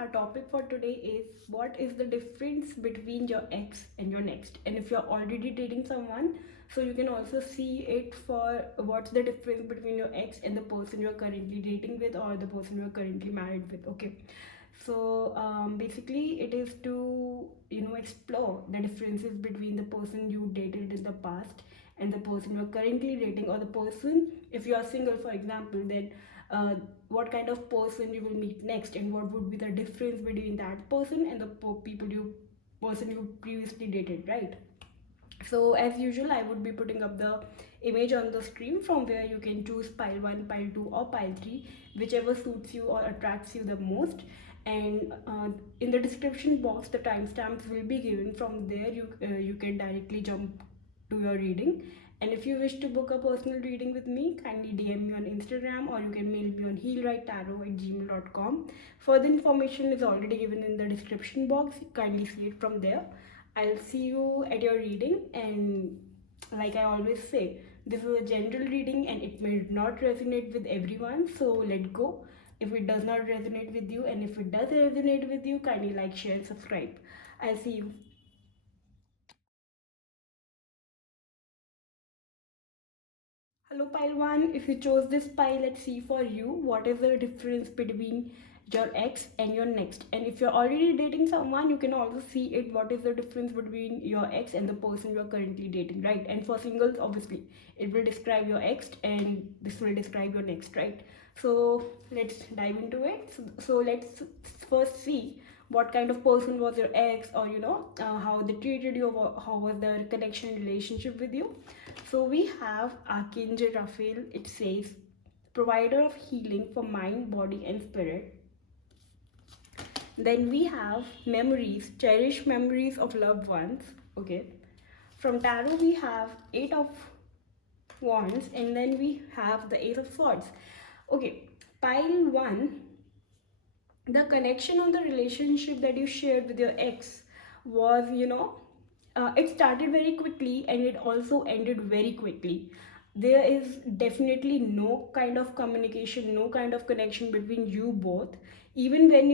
Our topic for today is what is the difference between your ex and your next. And if you're already dating someone, so you can also see it for what's the difference between your ex and the person you're currently dating with or the person you're currently married with. Okay. So basically, it is to explore the differences between the person you dated in the past and the person you're currently dating, or the person, if you are single, for example, then what kind of person you will meet next, and what would be the difference between that person and the person you previously dated, right? So as usual, I would be putting up the image on the screen from where you can choose pile 1, pile 2 or pile 3, whichever suits you or attracts you the most. And in the description box, the timestamps will be given. From there you can directly jump to your reading. And if you wish to book a personal reading with me, kindly DM me on Instagram, or you can mail me on healwritetarot@gmail.com. Further information is already given in the description box. Kindly see it from there. I'll see you at your reading. And like I always say, this is a general reading and it may not resonate with everyone, so let go if it does not resonate with you. And if it does resonate with you, kindly like, share and subscribe. I'll see you. Hello pile 1, if you chose this pile, let's see for you what is the difference between your ex and your next. And if you're already dating someone, you can also see it, what is the difference between your ex and the person you're currently dating, right? And for singles, obviously it will describe your ex and this will describe your next, right? So let's dive into it. So let's first see what kind of person was your ex, or how they treated you, or how was their connection relationship with you. So we have Archangel Raphael. It says, provider of healing for mind, body and spirit. Then we have memories, cherished memories of loved ones. Okay. From tarot we have 8 of wands, and then we have the Ace of Swords. Okay, pile 1, the connection on the relationship that you shared with your ex was, it started very quickly and it also ended very quickly. There is definitely no kind of communication, no kind of connection between you both. Even when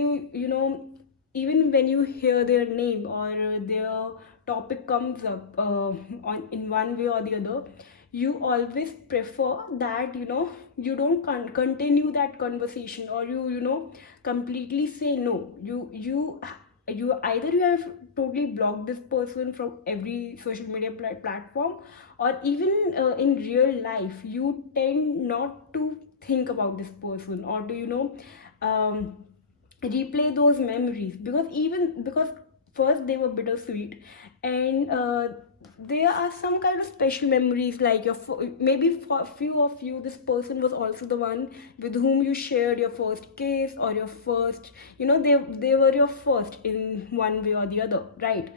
even when you hear their name, or their topic comes up on in one way or the other, you always prefer that you don't continue that conversation, or completely say no. You either you have totally blocked this person from every social media platform, or even in real life you tend not to think about this person, or do replay those memories, because first they were bittersweet, and there are some kind of special memories, like maybe for a few of you this person was also the one with whom you shared your first kiss, or your first, they were your first in one way or the other, right?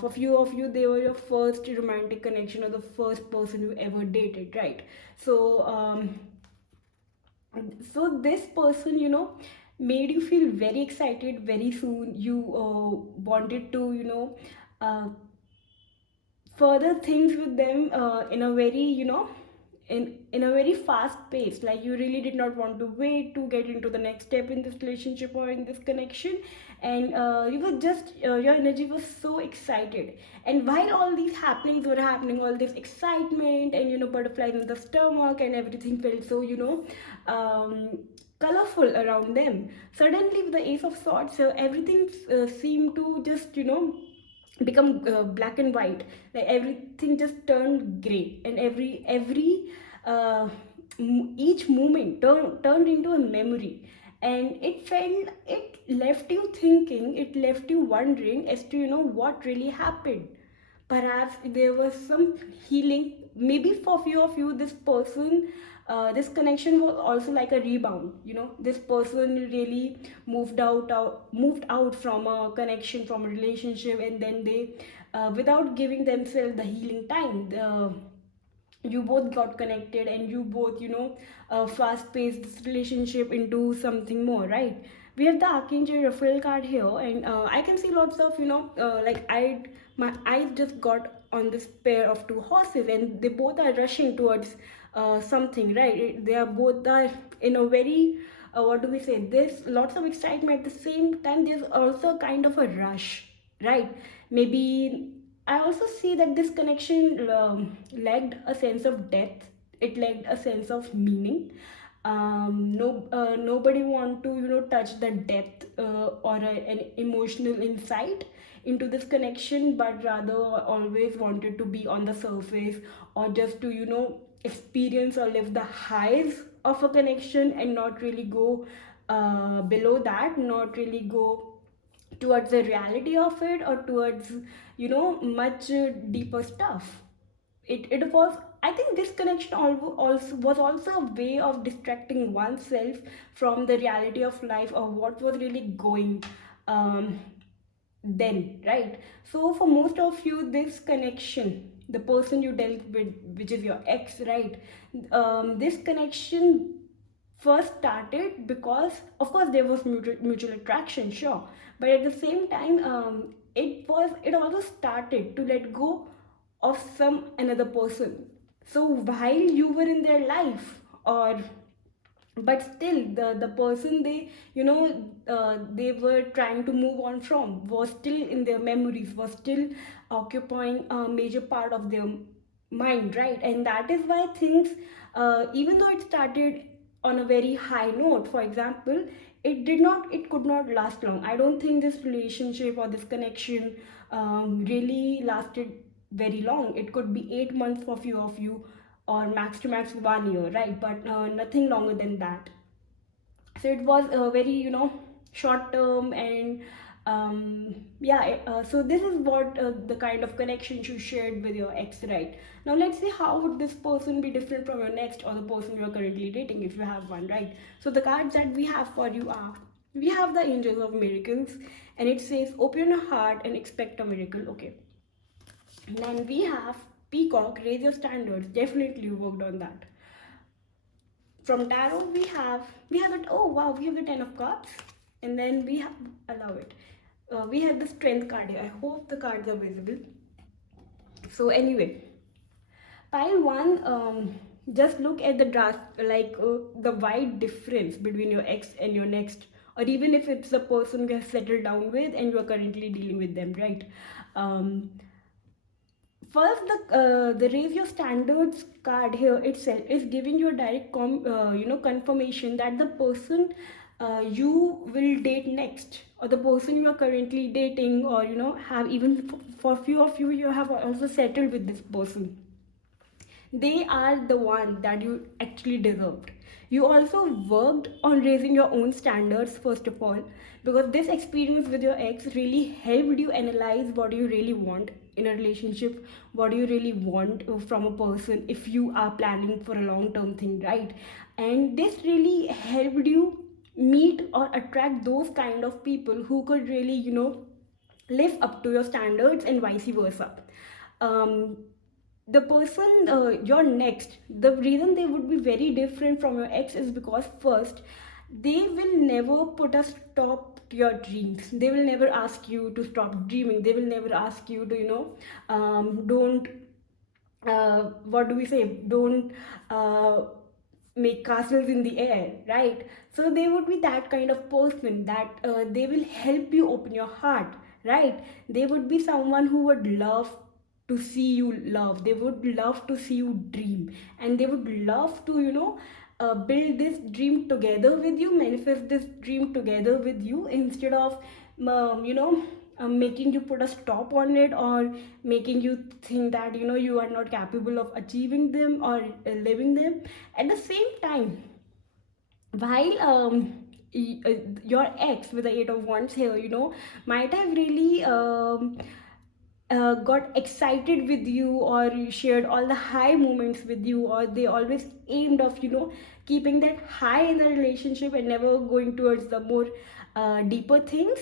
For few of you they were your first romantic connection, or the first person you ever dated, right? So this person made you feel very excited very soon. You wanted to uh, further things with them in a very in a very fast pace. Like, you really did not want to wait to get into the next step in this relationship or in this connection. And you were just your energy was so excited. And while all these happenings were happening, all this excitement and butterflies in the stomach and everything felt so um, colorful around them, suddenly with the Ace of Swords, everything seemed to just become black and white. Like, everything just turned gray, and every uh, each moment turned into a memory. And it left you thinking, it left you wondering as to what really happened. Perhaps there was some healing. Maybe for few of you this person, this connection was also like a rebound. This person really moved out from a connection, from a relationship, and then they without giving themselves the healing time, you both got connected, and you both fast paced this relationship into something more, right? We have the Archangel Raphael card here, and I can see lots of like, my eyes just got on this pair of two horses, and they both are rushing towards something, right? They are both are in a very what do we say, there's lots of excitement. At the same time, there's also kind of a rush, right? Maybe I also see that this connection lacked a sense of depth. It lacked a sense of meaning. No, nobody want to touch the depth or an emotional insight into this connection, but rather always wanted to be on the surface, or just to experience or live the highs of a connection, and not really go below that, not really go towards the reality of it, or towards much deeper stuff. It was, I think this connection also was also a way of distracting oneself from the reality of life, or what was really going um, then, right? So for most of you, this connection, the person you dealt with, which is your ex, right? This connection first started because, of course, there was mutual attraction, sure, but at the same time, it also started to let go of some another person. So while you were in their life, or but still the person they they were trying to move on from was still in their memories, was still occupying a major part of their mind, right? And that is why things, even though it started on a very high note, for example, it could not last long. I don't think this relationship or this connection really lasted very long. It could be 8 months for few of you, or max to max 1 year, right? But nothing longer than that. So it was a very short term. And yeah, so this is what the kind of connections you shared with your ex, right? Now let's see how would this person be different from your next, or the person you are currently dating, if you have one, right? So the cards that we have for you are, we have the Angels of Miracles, and it says open your heart and expect a miracle. Okay. Then we have Peacock, raise your standards. Definitely you worked on that. From tarot, we have it. Oh wow, we have the Ten of Cups, and then we have, allow it. We have the Strength card here. I hope the cards are visible. So anyway, pile one. Just look at the the wide difference between your ex and your next, or even if it's the person you have settled down with and you are currently dealing with them, right? Um, First, the raise your standards card here itself is giving you a direct confirmation that the person you will date next, or the person you are currently dating, or have, even for few of you, you have also settled with this person, they are the one that you actually deserved. You also worked on raising your own standards, first of all, because this experience with your ex really helped you analyze what you really want in a relationship, what you really want from a person, if you are planning for a long term thing, right? And this really helped you meet or attract those kind of people who could really live up to your standards, and vice versa. um, the person you're next, the reason they would be very different from your ex is because, first, they will never put a stop to your dreams. They will never ask you to stop dreaming. They will never ask you to don't what do we say, don't make castles in the air, right? So they would be that kind of person that they will help you open your heart, right? They would be someone who would love to see you love. They would love to see you dream, and they would love to build this dream together with you, manifest this dream together with you, instead of making you put a stop on it, or making you think that you are not capable of achieving them, or living them. At the same time, while your ex with the Eight of Wands here might have really got excited with you, or shared all the high moments with you, or they always aimed of keeping that high in the relationship and never going towards the more deeper things,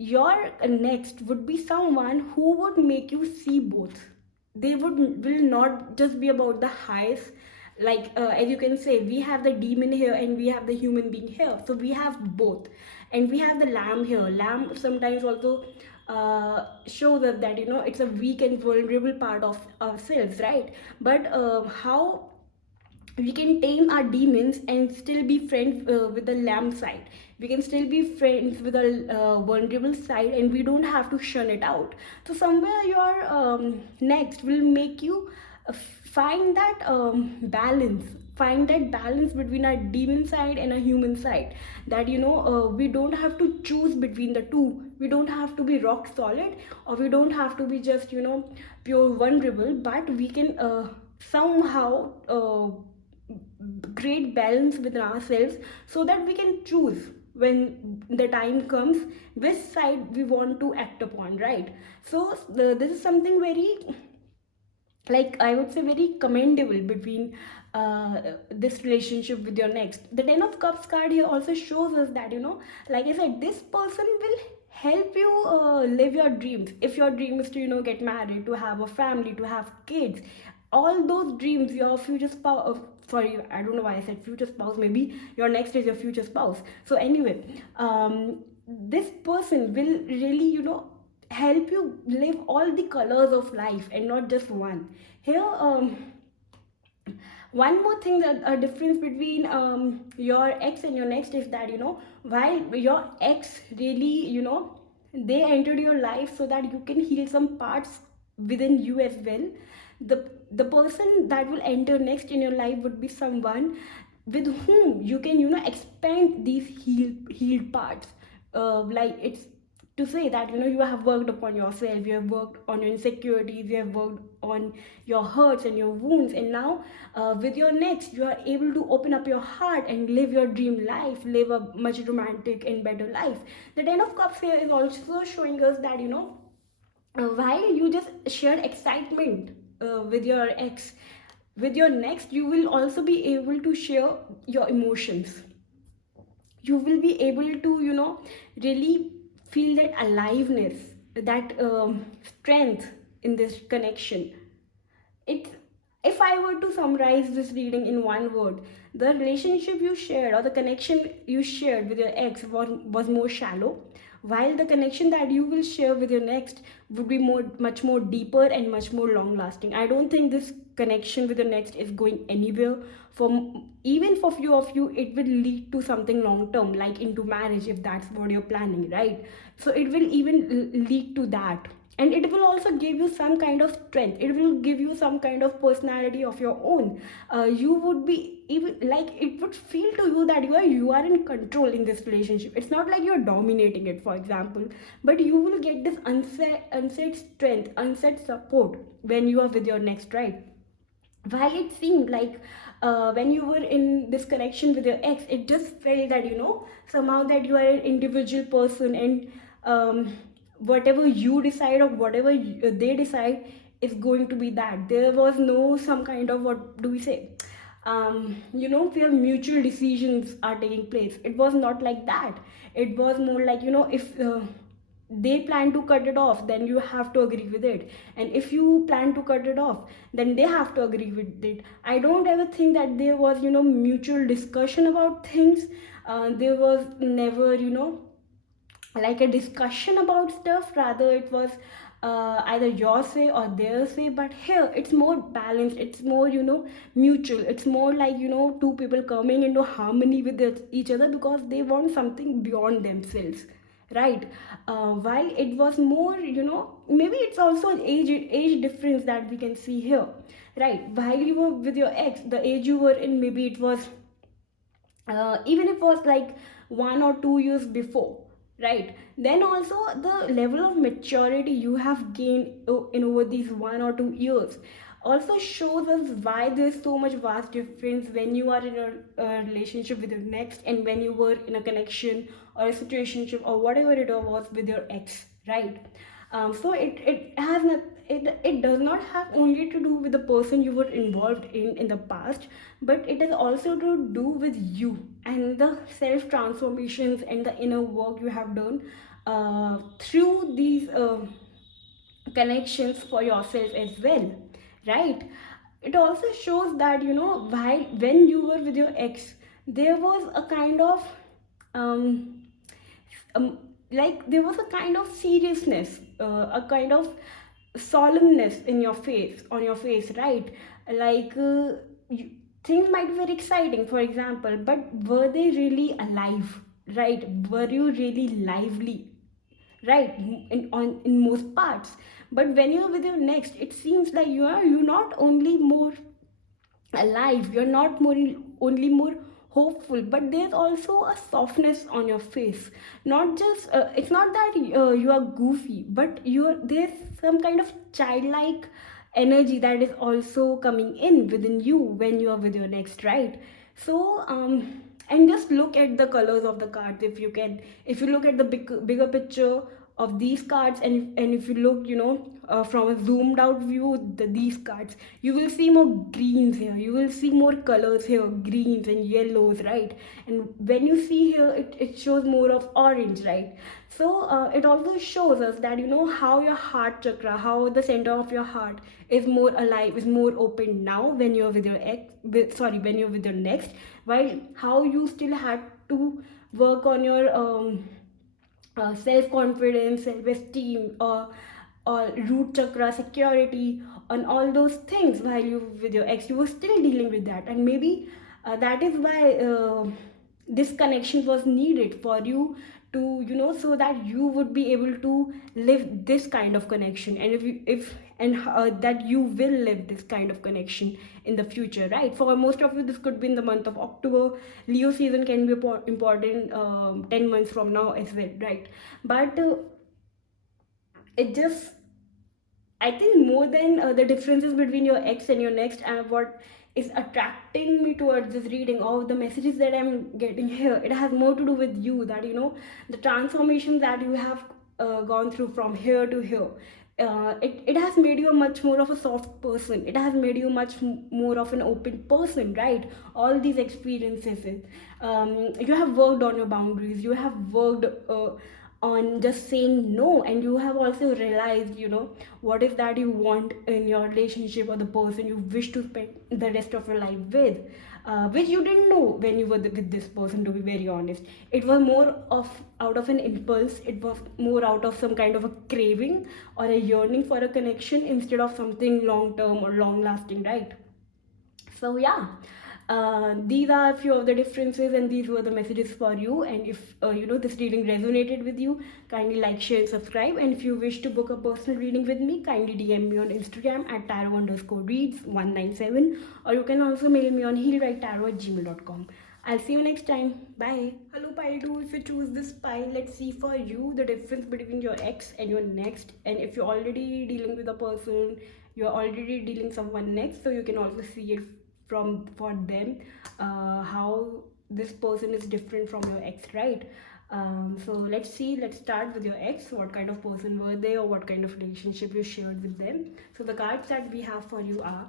your next would be someone who would make you see both. They will not just be about the highs, like as you can say, we have the demon here and we have the human being here, so we have both. And we have the lamb here. Lamb sometimes also shows us that it's a weak and vulnerable part of ourselves, right? But how we can tame our demons and still be friends with the lamb side. We can still be friends with a vulnerable side, and we don't have to shun it out. So somewhere your next will make you find that balance between our demon side and a human side, that we don't have to choose between the two. We don't have to be rock solid, or we don't have to be just pure vulnerable, but we can somehow create balance within ourselves, so that we can choose when the time comes which side we want to act upon, right? So this is something very, like, I would say, very commendable between this relationship with your next. The Ten of Cups card here also shows us that, like I said, this person will help you live your dreams. If your dream is to get married, to have a family, to have kids, all those dreams, your future spouse, sorry, I don't know why I said future spouse, maybe your next is your future spouse. So anyway, this person will really help you live all the colors of life and not just one. Here, one more thing, that a difference between your ex and your next is that, while your ex really, they entered your life so that you can heal some parts within you as well. The person that will enter next in your life would be someone with whom you can expand these healed parts. Like, it's to say that you have worked upon yourself, you have worked on your insecurities, you have worked on your hurts and your wounds, and now with your next, you are able to open up your heart and live your dream life, live a much romantic and better life. The Ten of Cups here is also showing us that, while you just shared excitement with your ex, with your next, you will also be able to share your emotions. You will be able to really feel that aliveness, that strength in this connection. It, if I were to summarize this reading in one word, the relationship you shared, or the connection you shared with your ex, was more shallow, while the connection that you will share with your next would be much more deeper and much more long lasting. I don't think this connection with your next is going anywhere. For even for few of you, it will lead to something long term, like into marriage, if that's what you're planning, right? So it will even lead to that, and it will also give you some kind of strength. It will give you some kind of personality of your own. You would be even, like, it would feel to you that you are in control in this relationship. It's not like you're dominating it, for example, but you will get this unsaid strength, unsaid support when you are with your next, right? While it seemed like when you were in this connection with your ex, it just felt that somehow that you are an individual person, and whatever you decide, or whatever they decide, is going to be that. There was no some kind of, what do we say, where mutual decisions are taking place. It was not like that. It was more like, if they plan to cut it off, then you have to agree with it, and if you plan to cut it off, then they have to agree with it. I don't ever think that there was mutual discussion about things. There was never like a discussion about stuff. Rather, it was either your say or their say. But here it's more balanced, it's more mutual. It's more like two people coming into harmony with each other, because they want something beyond themselves, right? While it was more, maybe it's also an age difference that we can see here, right? While you were with your ex, the age you were in, maybe it was even if it was like 1 or 2 years before, right? Then also the level of maturity you have gained in over these 1 or 2 years also shows us why there's so much vast difference when you are in a relationship with your next, and when you were in a connection or a situationship or whatever it was with your ex, right? So it has not, it does not have only to do with the person you were involved in the past, but it has also to do with you and the self transformations and the inner work you have done through these connections for yourself as well, right? It also shows that while when you were with your ex, there was a kind of um, um, like, there was a kind of seriousness, a kind of solemnness in your face, on your face, right? Like, you, things might be very exciting, for example, but were they really alive, right? Were you really lively, right? In most parts. But when you're with your next, it seems like you're not only more alive, you're not more only more hopeful, but there's also a softness on your face. Not just it's not that you are goofy, but there's some kind of childlike energy that is also coming in within you when you are with your next, right? So and just look at the colors of the cards. If you can, if you look at the bigger picture of these cards, and if you look, from a zoomed out view, these cards, you will see more greens here, you will see more colors here, greens and yellows, right? And when you see here, it shows more of orange, right? So it also shows us that, how your heart chakra, how the center of your heart is more alive, is more open now when you're with your when you're with your next, while how you still had to work on your self confidence, self esteem, or root chakra, security, on all those things while you with your ex. You were still dealing with that, and maybe that is why this connection was needed for you to, so that you would be able to live this kind of connection, and if and that you will live this kind of connection in the future, right? For most of you, this could be in the month of October. Leo season can be important 10 months from now as well, right? But it just, I think, more than the differences between your ex and your next, and what is attracting me towards this reading, all the messages that I'm getting here, it has more to do with you. That, the transformation that you have gone through from here to here. It has made you a much more of a soft person. It has made you much more of an open person, right? All these experiences. You have worked on your boundaries. You have worked on just saying no, and you have also realized, what is that you want in your relationship, or the person you wish to spend the rest of your life with, which you didn't know when you were with this person, to be very honest. It was more of out of an impulse, it was more out of some kind of a craving or a yearning for a connection, instead of something long term or long lasting, right? So yeah, these are a few of the differences, and these were the messages for you. And if this reading resonated with you, kindly like, share, and subscribe. And if you wish to book a personal reading with me, kindly DM me on Instagram at tarot_reads197, or you can also mail me on healwritetarot@gmail.com. I'll see you next time. Bye. Hello, pile 2. If you choose this pile, let's see for you the difference between your ex and your next. And if you're already dealing with a person, you're already dealing someone next, so you can also see it from for them, how this person is different from your ex, right? So let's start with your ex. What kind of person were they, or what kind of relationship you shared with them? So the cards that we have for you are,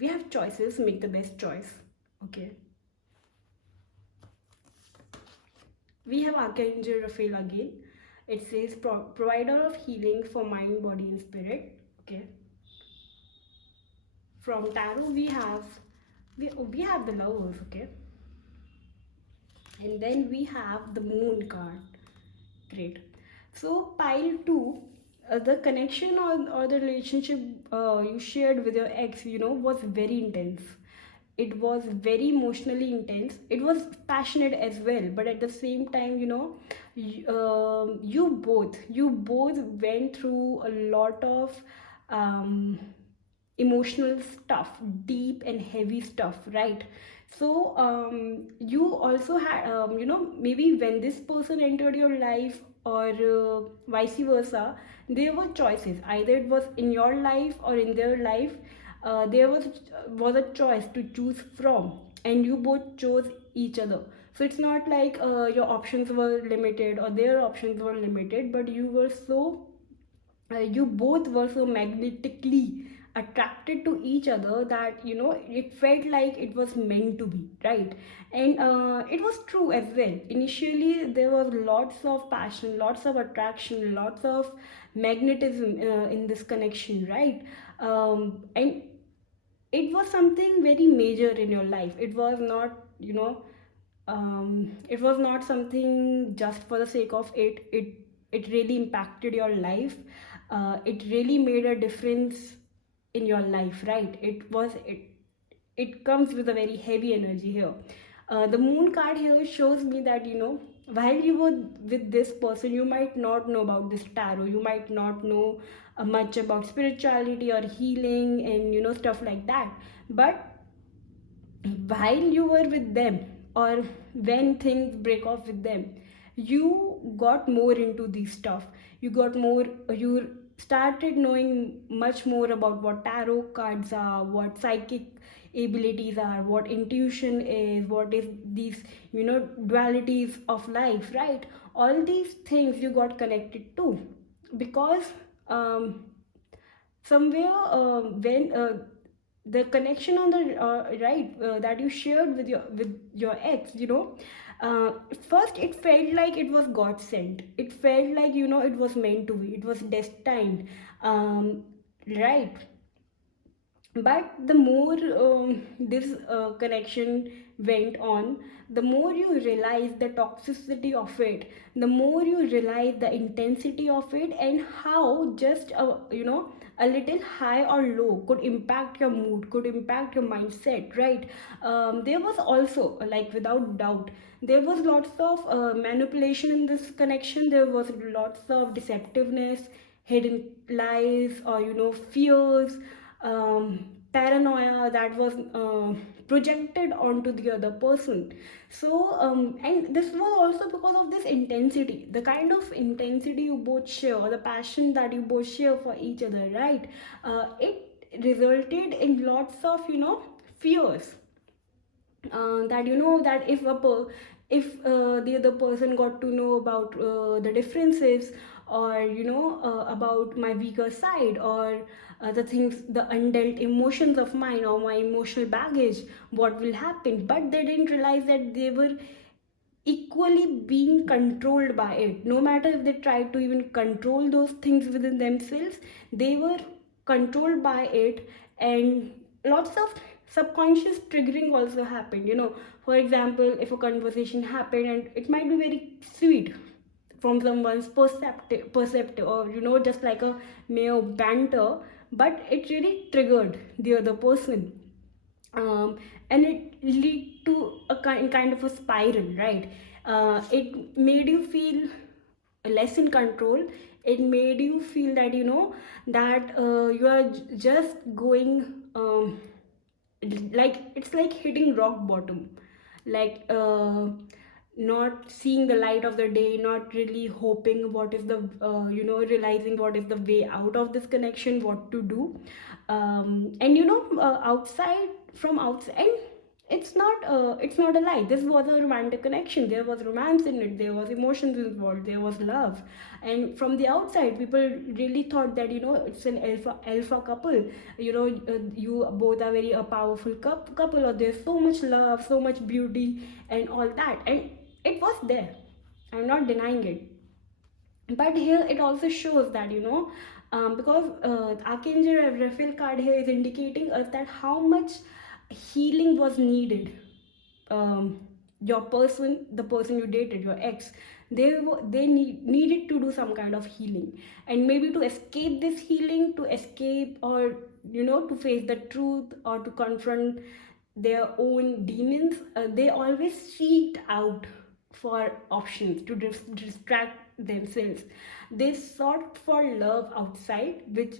we have choices, make the best choice. Okay, we have Archangel Raphael again. It says provider of healing for mind, body and spirit. Okay, from tarot we have the Lovers. Okay, and then we have the Moon card. Great. So pile 2, the connection, or the relationship you shared with your ex, was very intense. It was very emotionally intense. It was passionate as well, but at the same time, you both went through a lot of um, emotional stuff, deep and heavy stuff, right? So you also had, maybe when this person entered your life, or vice versa, there were choices. Either it was in your life or in their life. There was a choice to choose from, and you both chose each other. So it's not like your options were limited or their options were limited, but you both were so magnetically attracted to each other that, it felt like it was meant to be, right? And it was true as well. Initially there was lots of passion, lots of attraction, lots of magnetism in this connection, right? And it was something very major in your life. It was not, it was not something just for the sake of it really impacted your life. It really made a difference in your life, right? it comes with a very heavy energy here. The moon card here shows me that, while you were with this person, you might not know about this tarot, you might not know much about spirituality or healing and stuff like that. But while you were with them, or when things break off with them, you got more into these stuff. You started knowing much more about what tarot cards are, what psychic abilities are, what intuition is, what is these dualities of life, right? All these things you got connected to, because somewhere when the connection on the right that you shared with your ex, first it felt like it was God sent. It felt like it was meant to be, it was destined, right? But the more this connection went on, the more you realize the toxicity of it, the more you realize the intensity of it, and how just a little high or low could impact your mood, could impact your mindset, right? There was also, like, without doubt, there was lots of manipulation in this connection. There was lots of deceptiveness, hidden lies, or fears, paranoia that was projected onto the other person. So and this was also because of this intensity, the kind of intensity you both share, or the passion that you both share for each other, right? It resulted in lots of fears, that that if the other person got to know about the differences, or about my weaker side, or the things, the undealt emotions of mine, or my emotional baggage, what will happen. But they didn't realize that they were equally being controlled by it. No matter if they tried to even control those things within themselves, they were controlled by it. And lots of subconscious triggering also happened. For example, if a conversation happened and it might be very sweet from someone's perceptive, or just like a mere banter, but it really triggered the other person, and it lead to a kind of a spiral, right? It made you feel less in control. It made you feel that that you are just going, like, it's like hitting rock bottom, like not seeing the light of the day, not really hoping what is the realizing what is the way out of this connection, what to do. And outside, from outside, and it's not a lie, this was a romantic connection. There was romance in it, there was emotions involved, there was love. And from the outside, people really thought that it's an alpha couple. You both are very a powerful couple, or there's so much love, so much beauty, and all that. And it was there, I'm not denying it. But here it also shows that because Archangel Raphael card here is indicating us that how much healing was needed. Your person, the person you dated, your ex, they needed to do some kind of healing. And maybe to escape this healing, to escape, or to face the truth, or to confront their own demons, they always seeked out for options to distract themselves. They sought for love outside, which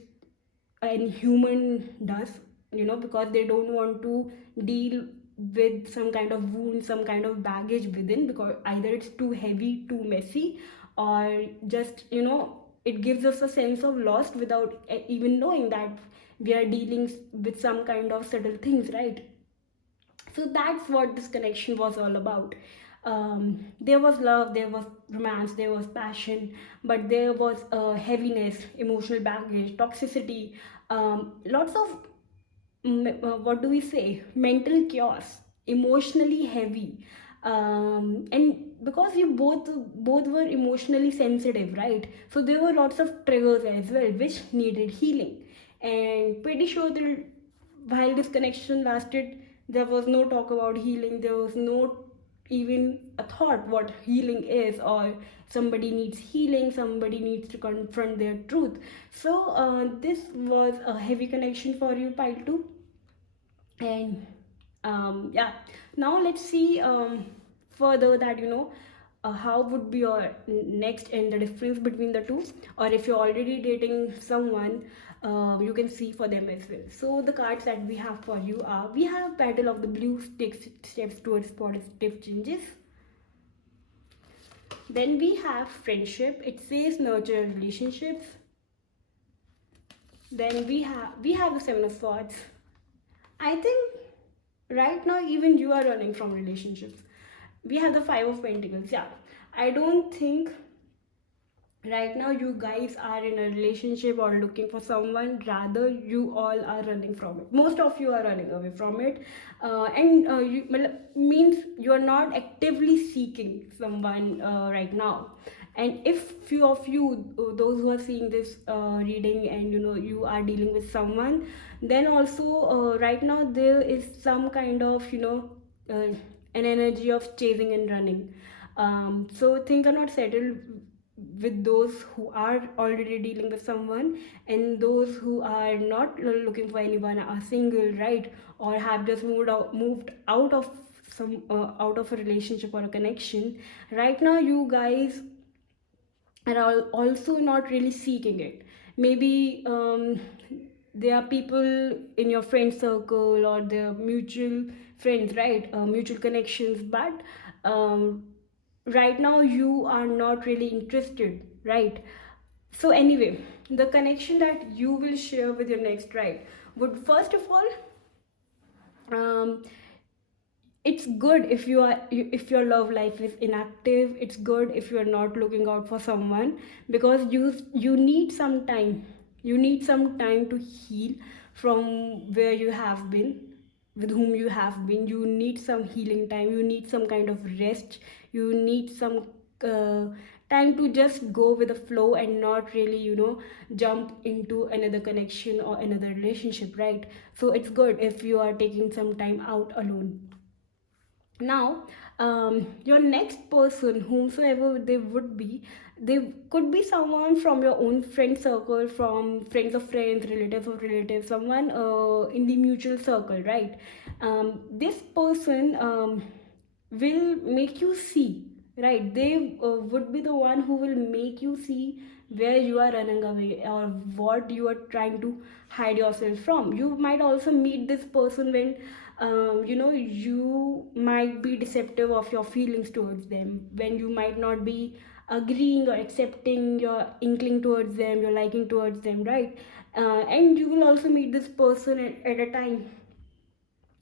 an human does, because they don't want to deal with some kind of wound, some kind of baggage within, because either it's too heavy, too messy, or just it gives us a sense of loss without even knowing that we are dealing with some kind of subtle things, right? So that's what this connection was all about. There was love, there was romance, there was passion, but there was heaviness, emotional baggage, toxicity, lots of what do we say, mental chaos, emotionally heavy. And because you both were emotionally sensitive, right? So there were lots of triggers as well which needed healing. And pretty sure that while this connection lasted, there was no talk about healing, there was no even a thought what healing is, or somebody needs healing, somebody needs to confront their truth. So this was a heavy connection for you, pile 2. And Yeah, now let's see further that how would be your next and the difference between the two, or if you're already dating someone, you can see for them as well. So the cards that we have for you are, we have Battle of the Blue, takes steps towards positive changes. Then we have Friendship, it says nurture relationships. Then we have the Seven of Swords. I think right now even you are running from relationships. We have the Five of Pentacles. Yeah, I don't think right now you guys are in a relationship or looking for someone, rather you all are running from it. Most of you are running away from it, and means you are not actively seeking someone right now. And if few of you, those who are seeing this reading, and you are dealing with someone, then also right now there is some kind of an energy of chasing and running. So things are not settled with those who are already dealing with someone, and those who are not looking for anyone, are single, right, or have just moved out of some out of a relationship or a connection. Right now you guys are also not really seeking it. Maybe there are people in your friend circle, or the mutual friends, right, mutual connections, but um, right now you are not really interested, right? So anyway, the connection that you will share with your next, right, would first of all, um, it's good if if your love life is inactive. It's good if you're not looking out for someone, because you need some time. You need some time to heal from where you have been, with whom you have been. You need some healing time, you need some kind of rest, you need some uh, time to just go with the flow and not really jump into another connection or another relationship, right? So it's good if you are taking some time out alone. Now, your next person, whomsoever they would be, they could be someone from your own friend circle, from friends of friends, relatives of relatives, someone in the mutual circle, right? This person will make you see, right? They would be the one who will make you see where you are running away, or what you are trying to hide yourself from. You might also meet this person when you might be deceptive of your feelings towards them, when you might not be agreeing or accepting your inkling towards them, your liking towards them, right? And you will also meet this person at a time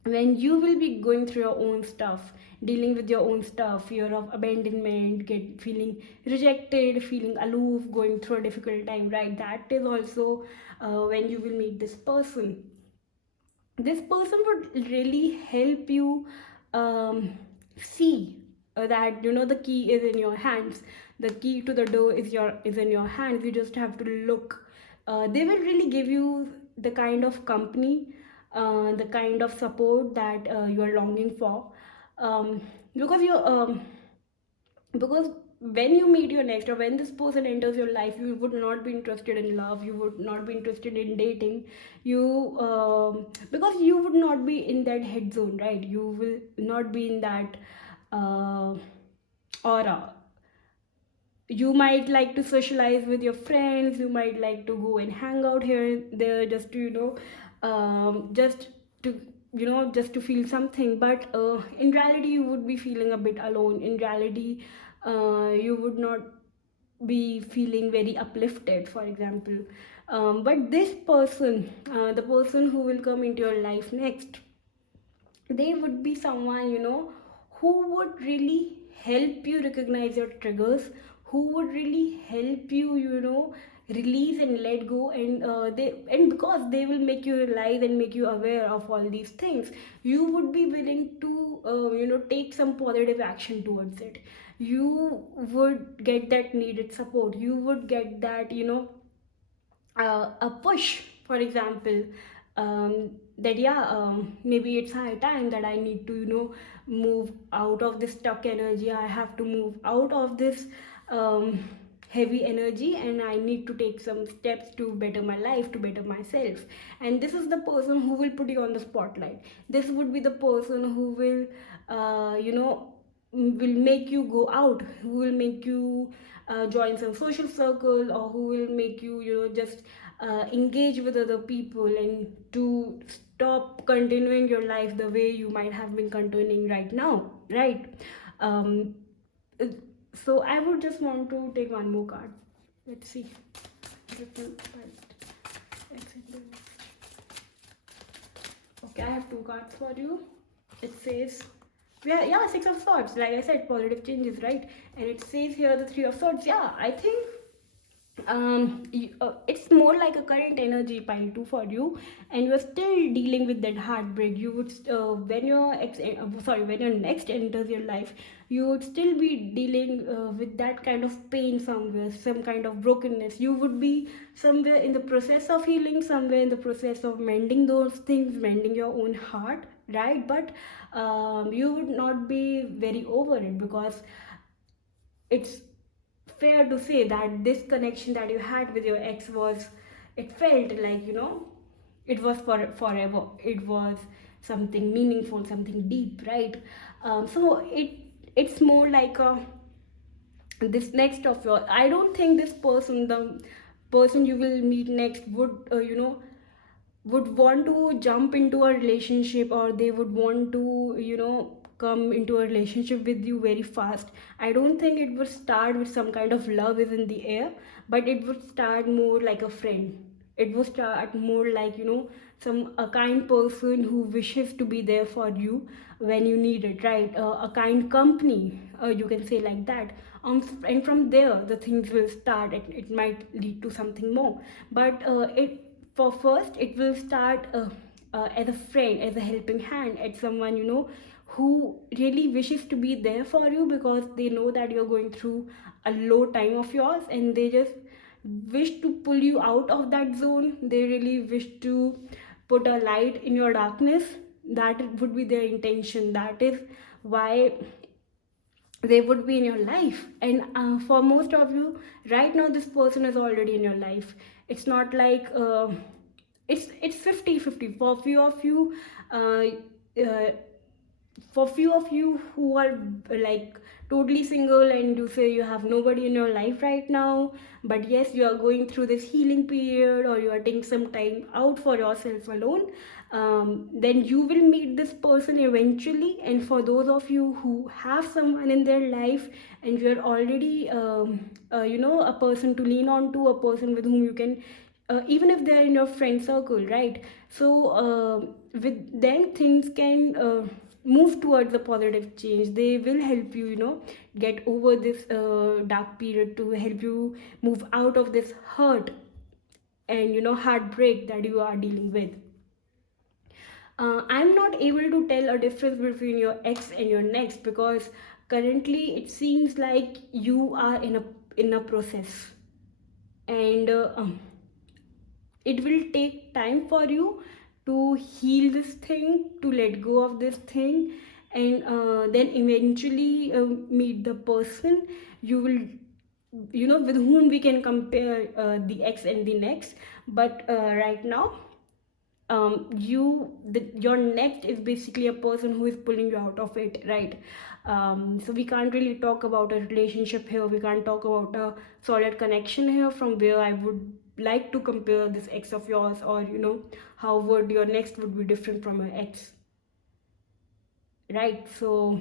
when you will be going through your own stuff, dealing with your own stuff, fear of abandonment, get feeling rejected, feeling aloof, going through a difficult time, right? That is also when you will meet this person. This person would really help you see that the key is in your hands. The key to the door is in your hands. You just have to look. They will really give you the kind of company, the kind of support that you are longing for, because you because when you meet your next, or when this person enters your life, you would not be interested in love, you would not be interested in dating. You because you would not be in that head zone, right? You will not be in that uh, aura. You might like to socialize with your friends, you might like to go and hang out here there, just to just to just to feel something. But in reality you would be feeling a bit alone. In reality you would not be feeling very uplifted, for example. But this person, the person who will come into your life next, they would be someone who would really help you recognize your triggers, who would really help you release and let go. And because they will make you realize and make you aware of all these things, you would be willing to take some positive action towards it. You would get that needed support, you would get that a push, for example, that yeah, maybe it's high time that I need to move out of this stuck energy. I have to move out of this heavy energy and I need to take some steps to better my life, to better myself. And this is the person who will put you on the spotlight. This would be the person who will will make you go out, who will make you join some social circle, or who will make you just engage with other people, and to stop continuing your life the way you might have been continuing right now, right? um, so I would just want to take one more card. Let's see. Okay, I have two cards for you. It says, yeah, Six of Swords. Like I said, positive changes, right? And it says here the Three of Swords. Yeah, I think it's more like a current energy pile too for you, and you're still dealing with that heartbreak. You would when your next enters your life, you would still be dealing with that kind of pain somewhere, some kind of brokenness. You would be somewhere in the process of healing, somewhere in the process of mending those things, mending your own heart, right? But you would not be very over it, because it's fair to say that this connection that you had with your ex was, it felt like, it was for forever. It was something meaningful, something deep, right? So it's more like a, this next of your, I don't think this person, the person you will meet next, would would want to jump into a relationship, or they would want to come into a relationship with you very fast. I don't think it would start with some kind of love is in the air, but it would start more like a friend. It would start more like, some a kind person who wishes to be there for you when you need it, right? A kind company, you can say like that. And from there the things will start. It might lead to something more, but it for first it will start as a friend, as a helping hand, as someone who really wishes to be there for you, because they know that you're going through a low time of yours, and they just wish to pull you out of that zone. They really wish to put a light in your darkness. That would be their intention. That is why they would be in your life. And for most of you right now, this person is already in your life. It's not like it's 50-50 for few of you. Uh, for few of you who are like totally single, and you say you have nobody in your life right now, but yes, you are going through this healing period, or you are taking some time out for yourself alone, then you will meet this person eventually. And for those of you who have someone in their life, and you're already a person to lean on to, a person with whom you can even if they're in your friend circle, right? So with them things can move towards a positive change. They will help you, get over this dark period, to help you move out of this hurt and heartbreak that you are dealing with. I'm not able to tell a difference between your ex and your next, because currently it seems like you are in a process, and it will take time for you to heal this thing, to let go of this thing, and then eventually meet the person you will, with whom we can compare the ex and the next. But right now, your next is basically a person who is pulling you out of it, right? So we can't really talk about a relationship here, we can't talk about a solid connection here, from where I would like to compare this ex of yours, or how would your next would be different from your ex, right? So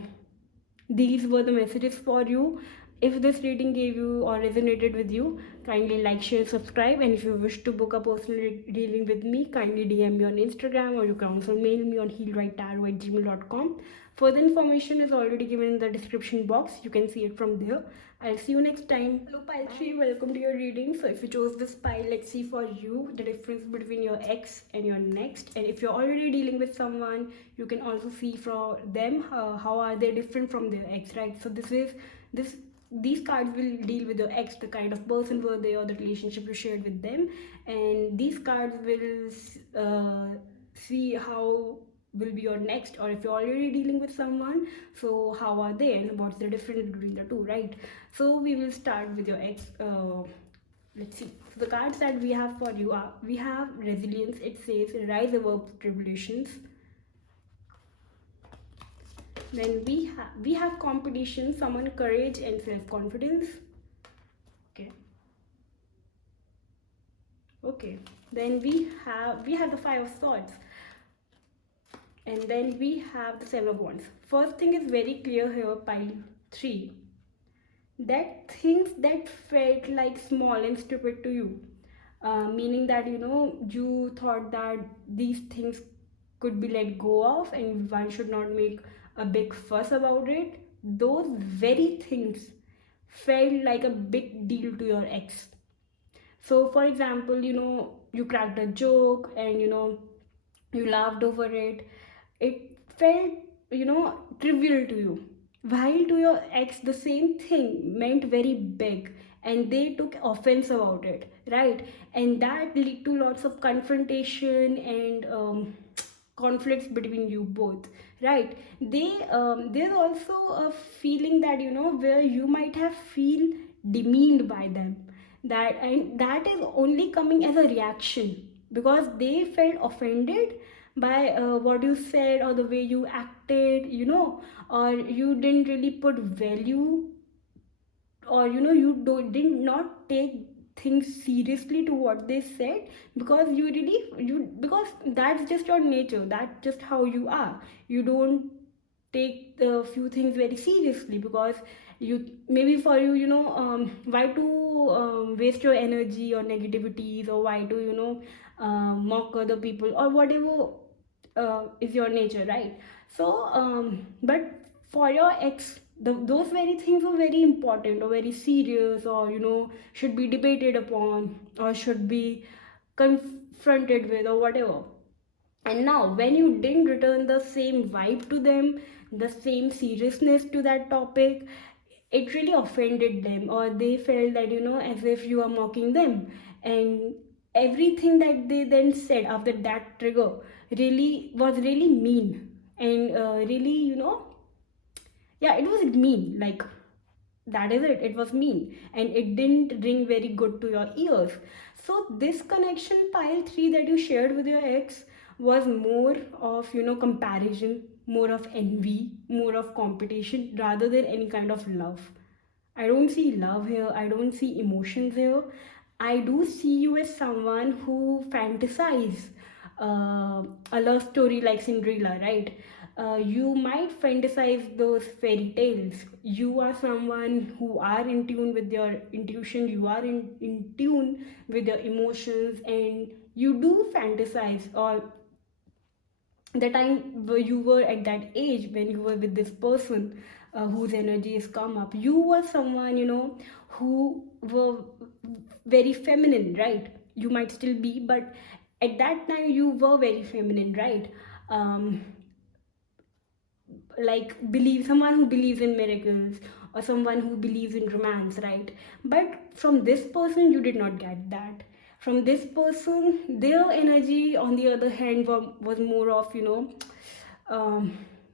these were the messages for you. If this reading gave you or resonated with you, kindly like, share, subscribe. And if you wish to book a personal reading with me, kindly DM me on Instagram, or you can also mail me on heal.Write.Tarot@gmail.com. Further information is already given in the description box. You can see it from there. I'll see you next time. Hello pile 3, welcome to your reading. So if you chose this pile, let's see for you the difference between your ex and your next. And if you're already dealing with someone, you can also see from them how are they different from their ex, right? So these cards will deal with your ex, the kind of person were they, or the relationship you shared with them. And these cards will see how will be your next, or if you're already dealing with someone, so how are they and what's the difference between the two, right? So we will start with your ex. Let's see. So the cards that we have for you are, we have resilience. It says rise above tribulations. Then we have competition, summon courage and self-confidence. Okay. Okay. Then we have the five of swords. And then we have the seven of wands. First thing is very clear here, pile 3, that things that felt like small and stupid to you, meaning that you thought that these things could be let go of and one should not make a big fuss about it. Those very things felt like a big deal to your ex. So for example, you cracked a joke and you laughed over it. It felt trivial to you, while to your ex the same thing meant very big, and they took offense about it, right? And that lead to lots of confrontation and conflicts between you both, right? There's also a feeling that where you might have feel demeaned by them, that is only coming as a reaction because they felt offended by what you said or the way you acted, or you didn't really put value, or did not take things seriously to what they said, because because that's just your nature, that's just how you are. You don't take a few things very seriously because you, maybe for you, why to waste your energy or negativities, or why to mock other people or whatever is your nature, right? So but for your ex, those very things were very important or very serious, or should be debated upon or should be confronted with or whatever. And now when you didn't return the same vibe to them, the same seriousness to that topic, it really offended them, or they felt that as if you are mocking them. And everything that they then said after that trigger really was really mean, and really yeah, it was mean, like, that is it, it was mean, and it didn't ring very good to your ears. So this connection, pile 3, that you shared with your ex was more of comparison, more of envy, more of competition, rather than any kind of love. I don't see love here, I don't see emotions here. I do see you as someone who fantasize a love story like Cinderella, right? You might fantasize those fairy tales. You are someone who are in tune with your intuition, you are in tune with your emotions, and you do fantasize, or the time where you were at that age when you were with this person whose energy has come up, you were someone who were very feminine, right? You might still be, but at that time you were very feminine, right? um, like, believe someone who believes in miracles, or someone who believes in romance, right? But from this person you did not get that. From this person, their energy on the other hand was more of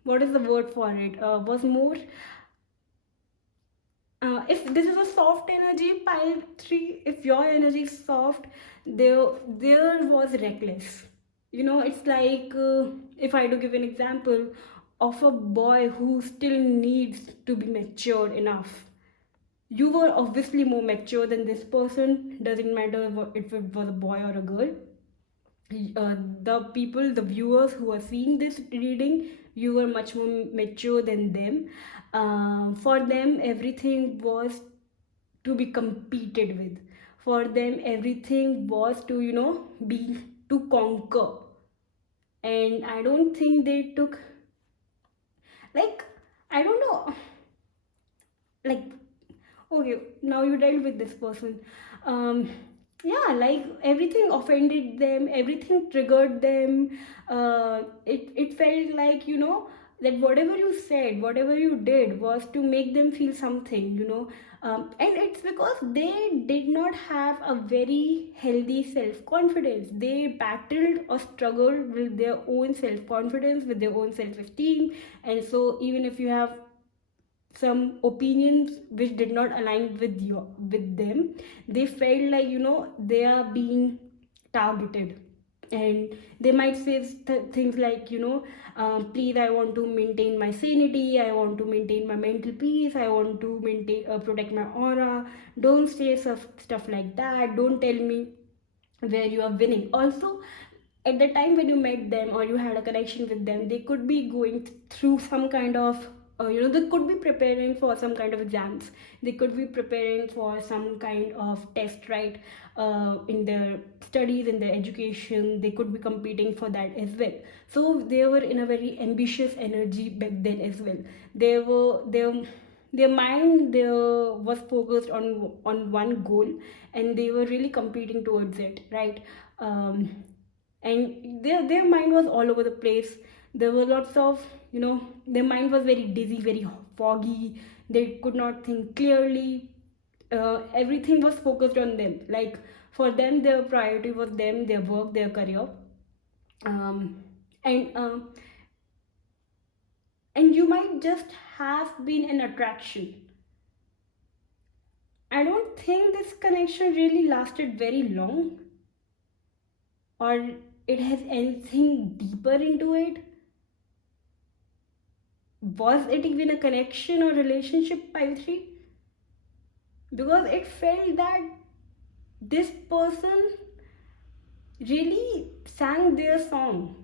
what is the word for it, was more, if this is a soft energy, pile 3, if your energy is soft, there was reckless. It's like, if I do give an example of a boy who still needs to be matured enough. You were obviously more mature than this person, doesn't matter if it was a boy or a girl. The people, the viewers who are seeing this reading, you were much more mature than them. For them, everything was to be competed with. For them, everything was to be to conquer. And I don't think they took, like, I don't know, like, okay, now you dealt with this person. um yeah, like, everything offended them, everything triggered them. It felt like that whatever you said, whatever you did was to make them feel something, and it's because they did not have a very healthy self confidence. They battled or struggled with their own self confidence, with their own self esteem. And so even if you have some opinions which did not align with them, they felt like, they are being targeted. And they might say things like, please, I want to maintain my sanity, I want to maintain my mental peace, I want to maintain protect my aura, don't say stuff like that, don't tell me where you are winning. Also, at the time when you met them or you had a connection with them, they could be going through some kind of they could be preparing for some kind of exams, they could be preparing for some kind of test, right? In their studies, in their education, they could be competing for that as well. So they were in a very ambitious energy back then as well. They were their mind was focused on one goal, and they were really competing towards it, right? And their mind was all over the place. There were lots of, their mind was very dizzy, very foggy, they could not think clearly. Everything was focused on them, like for them their priority was them, their work, their career. Um, and um, and you might just have been an attraction. I don't think this connection really lasted very long, or it has anything deeper into it. Was it even a connection or relationship, pile 3? Because it felt that this person really sang their song,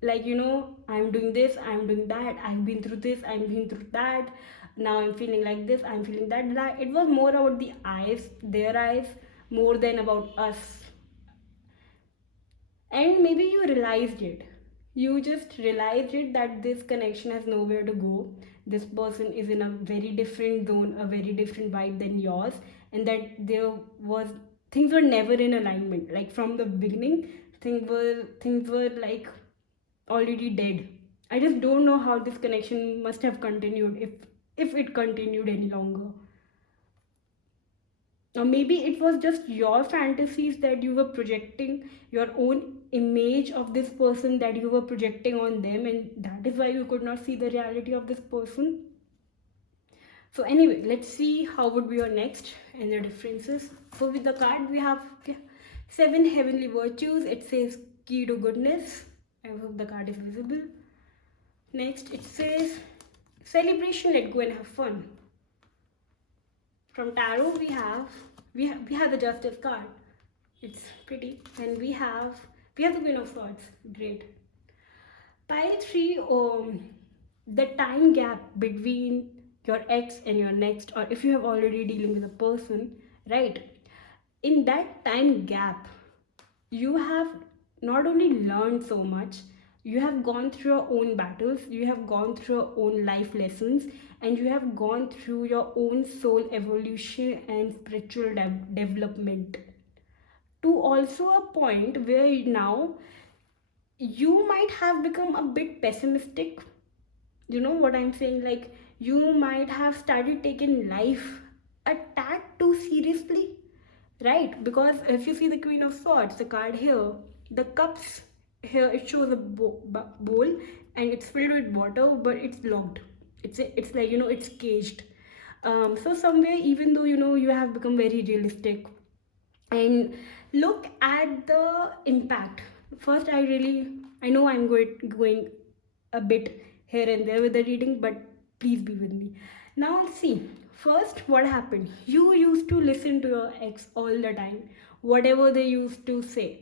like, I'm doing this, I'm doing that, I've been through this, I've been through that, now I'm feeling like this, I'm feeling that. It was more about the eyes, their eyes, more than about us. And maybe you realized it, you just realized it, that this connection has nowhere to go. This person is in a very different zone, a very different vibe than yours, and that there was things were never in alignment, like from the beginning. Things were like already dead. I just don't know how this connection must have continued, if it continued any longer. Or maybe it was just your fantasies, that you were projecting your own image of this person, that you were projecting on them, and that is why you could not see the reality of this person. So anyway, let's see how would be your next and the differences. So with the card we have 7 heavenly virtues. It says key to goodness. I hope the card is visible. Next it says celebration, let go and have fun. From tarot we have the justice card. It's pretty. And we have the Queen of Swords. Great. Pile 3, the time gap between your ex and your next, or if you have already dealing with a person, right? In that time gap, you have not only learned so much, you have gone through your own battles, you have gone through your own life lessons, and you have gone through your own soul evolution and spiritual development, to also a point where now you might have become a bit pessimistic. You know what I'm saying? Like, you might have started taking life a tad too seriously, right? Because if you see the Queen of Swords, the card here, the cups here, it shows a bowl, and it's filled with water, but it's locked. It's like, it's caged. So somewhere, even though you have become very realistic, and look at the impact. First, I know I'm going a bit here and there with the reading, but please be with me. Now see, first, what happened? You used to listen to your ex all the time, whatever they used to say,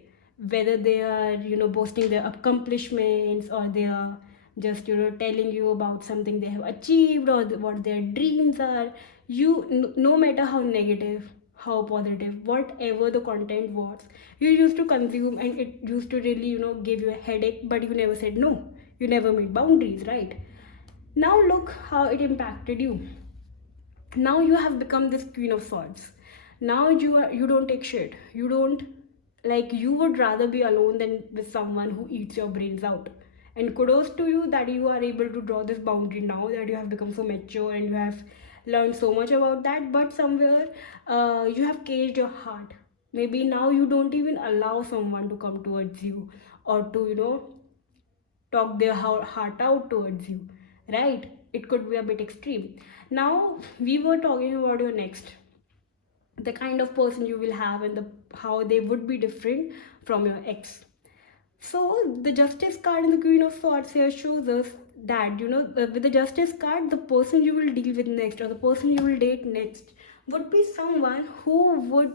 whether they are boasting their accomplishments, or they are just telling you about something they have achieved, or what their dreams are. No matter how negative, how positive, whatever the content was, you used to consume, and it used to really give you a headache, but you never said no. You never made boundaries, right? Now look how it impacted you. Now you have become this Queen of Swords. Now you don't take shit. You don't, like, you would rather be alone than with someone who eats your brains out. And kudos to you that you are able to draw this boundary now, that you have become so mature and you have learned so much about that. But somewhere you have caged your heart. Maybe now you don't even allow someone to come towards you, or to talk their heart out towards you, right? It could be a bit extreme. Now we were talking about your next, the kind of person you will have, and how they would be different from your ex. So the justice card and the queen of swords here shows us that, with the justice card, the person you will deal with next, or the person you will date next, would be someone who would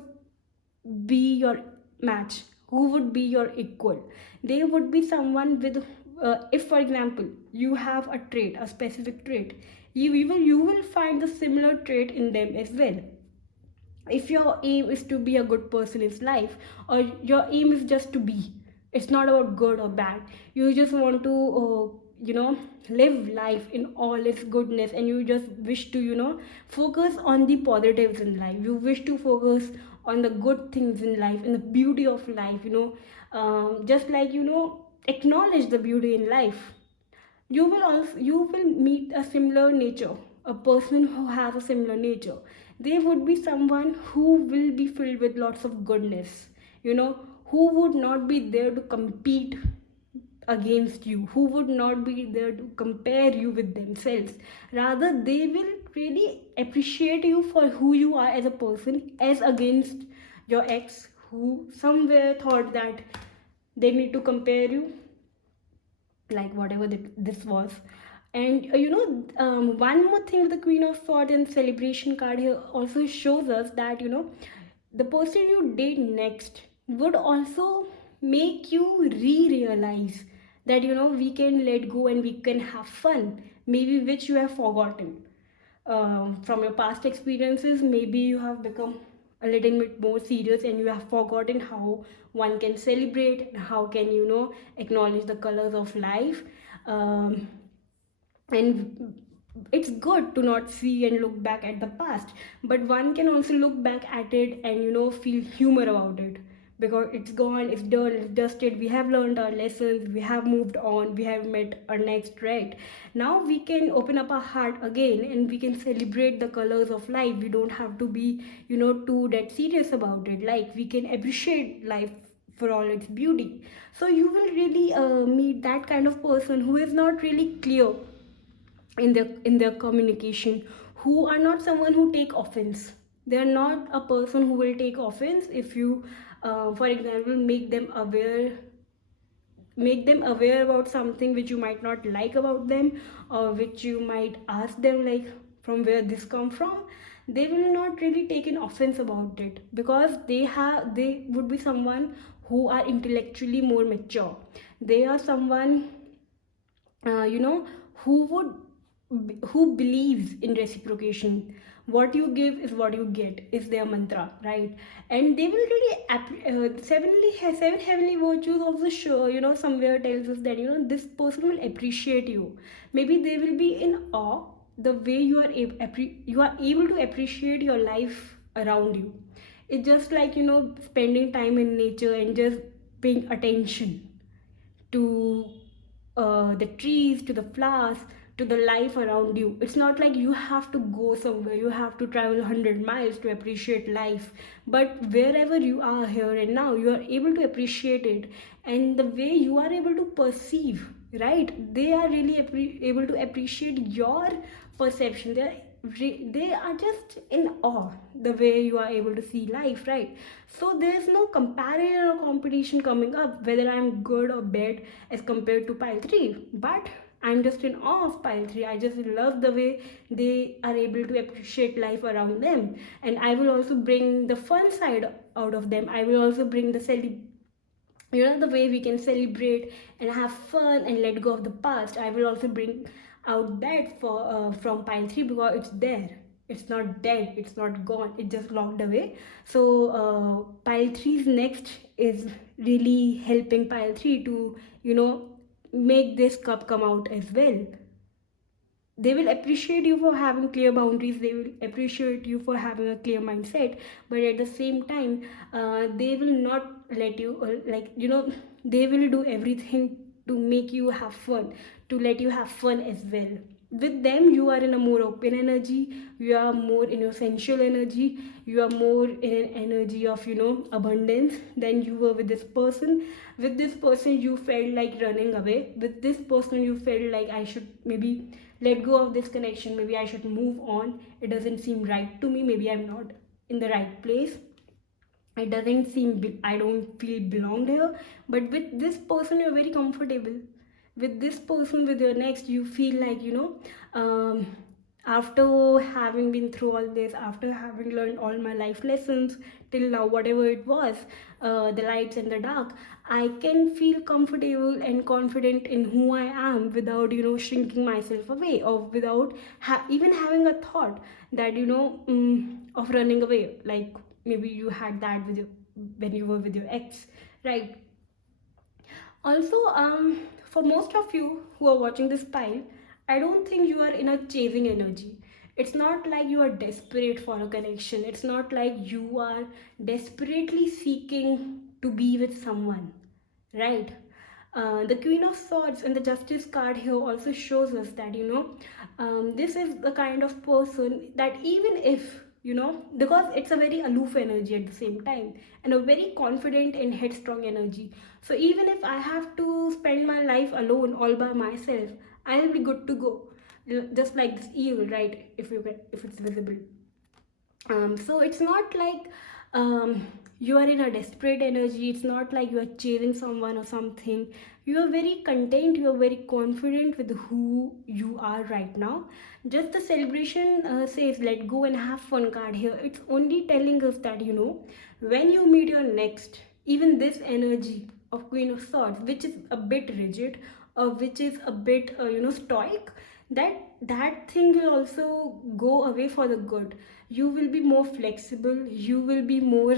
be your match, who would be your equal. They would be someone with, if for example you have a trait, a specific trait, you will find the similar trait in them as well. If your aim is to be a good person in life, or your aim is just to be, it's not about good or bad, you just want to live life in all its goodness, and you just wish to focus on the positives in life, you wish to focus on the good things in life and the beauty of life, just like acknowledge the beauty in life. You will meet a similar nature, a person who has a similar nature. They would be someone who will be filled with lots of goodness, who would not be there to compete against you, who would not be there to compare you with themselves. Rather, they will really appreciate you for who you are as a person, as against your ex, who somewhere thought that they need to compare you, like whatever this was. And one more thing with the queen of swords and celebration card here also shows us that the person you date next would also make you re-realize that we can let go and we can have fun, maybe which you have forgotten from your past experiences. Maybe you have become a little bit more serious and you have forgotten how one can celebrate, how can acknowledge the colors of life. And it's good to not see and look back at the past, but one can also look back at it and feel humor about it, because it's gone, it's done, it's dusted, we have learned our lessons, we have moved on, we have met our next, right? Now we can open up our heart again and we can celebrate the colors of life. We don't have to be too that serious about it. Like, we can appreciate life for all its beauty. So you will really meet that kind of person who is not really clear in their communication, who are not someone who take offense. They are not a person who will take offense if you for example make them aware about something which you might not like about them, or which you might ask them, like, from where this come from. They will not really take an offense about it, because they would be someone who are intellectually more mature. They are someone who would who believes in reciprocation. What you give is what you get is their mantra, right? And they will really seven heavenly virtues also show, somewhere tells us that this person will appreciate you. Maybe they will be in awe the way you are able to appreciate your life around you. It's just like spending time in nature and just paying attention to the trees, to the flowers, to the life around you. It's not like you have to go somewhere, you have to travel 100 miles to appreciate life. But wherever you are here and now, you are able to appreciate it. And the way you are able to perceive, right? They are really able to appreciate your perception. They are just in awe the way you are able to see life, right? So there's no comparison or competition coming up whether I'm good or bad as compared to pile 3. But I'm just in awe of pile 3. I just love the way they are able to appreciate life around them. And I will also bring the fun side out of them. I will also bring the way we can celebrate and have fun and let go of the past. I will also bring out that from pile 3, because it's there. It's not dead, it's not gone, it's just locked away. So pile 3's next is really helping pile 3 to make this cup come out as well. They will appreciate you for having clear boundaries, they will appreciate you for having a clear mindset, but at the same time they will not let you they will do everything to make you have fun, to let you have fun as well. With them, you are in a more open energy, you are more in your sensual energy, you are more in an energy of, abundance than you were with this person. With this person, you felt like running away. With this person, you felt like I should maybe let go of this connection, maybe I should move on. It doesn't seem right to me, maybe I'm not in the right place, it doesn't seem I don't feel belonged here. But with this person, you're very comfortable. With this person, with your next, you feel like, after having been through all this, after having learned all my life lessons till now, whatever it was, the lights and the dark, I can feel comfortable and confident in who I am without, shrinking myself away, or without even having a thought that, of running away, like maybe you had that with your when you were with your ex, right? Also, for most of you who are watching this pile, I don't think you are in a chasing energy. It's not like you are desperate for a connection. It's not like you are desperately seeking to be with someone, right? The Queen of Swords and the Justice card here also shows us that, this is the kind of person that, even if, because it's a very aloof energy at the same time, and a very confident and headstrong energy. So even if I have to spend my life alone all by myself, I'll be good to go. Just like this eel, right? If it's visible. So it's not like you are in a desperate energy, it's not like you are chasing someone or something. You are very content, you are very confident with who you are right now. Just the celebration says let go and have fun card here. It's only telling us that, when you meet your next, even this energy of Queen of Swords, which is a bit rigid, or which is a bit stoic, that thing will also go away for the good. You will be more flexible, you will be more,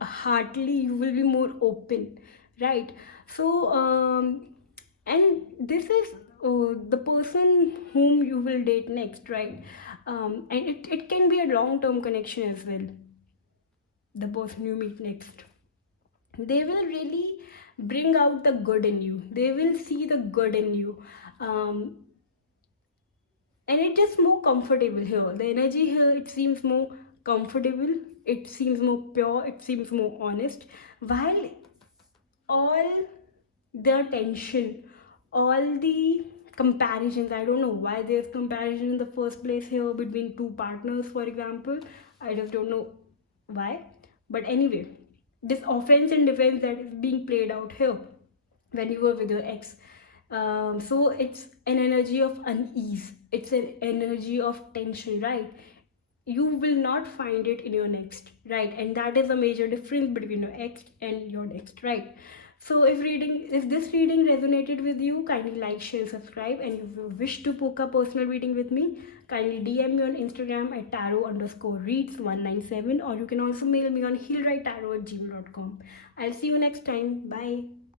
heartily, you will be more open, right? So and this is the person whom you will date next, right? And it can be a long-term connection as well. The person you meet next, they will really bring out the good in you, they will see the good in you. um, and it's just more comfortable here. The energy here, it seems more comfortable, it seems more pure, it seems more honest. While all the tension, all the comparisons, I don't know why there's comparison in the first place here between two partners, for example. I just don't know why. But anyway, this offense and defense that is being played out here when you were with your ex, so it's an energy of unease, it's an energy of tension, right? You will not find it in your next, right? And that is a major difference between your ex and your next, right? So if this reading resonated with you, kindly like, share, subscribe. And if you wish to book a personal reading with me, kindly DM me on Instagram at tarot_reads197, or you can also mail me on healwritetarot@gmail.com. I'll see you next time. Bye.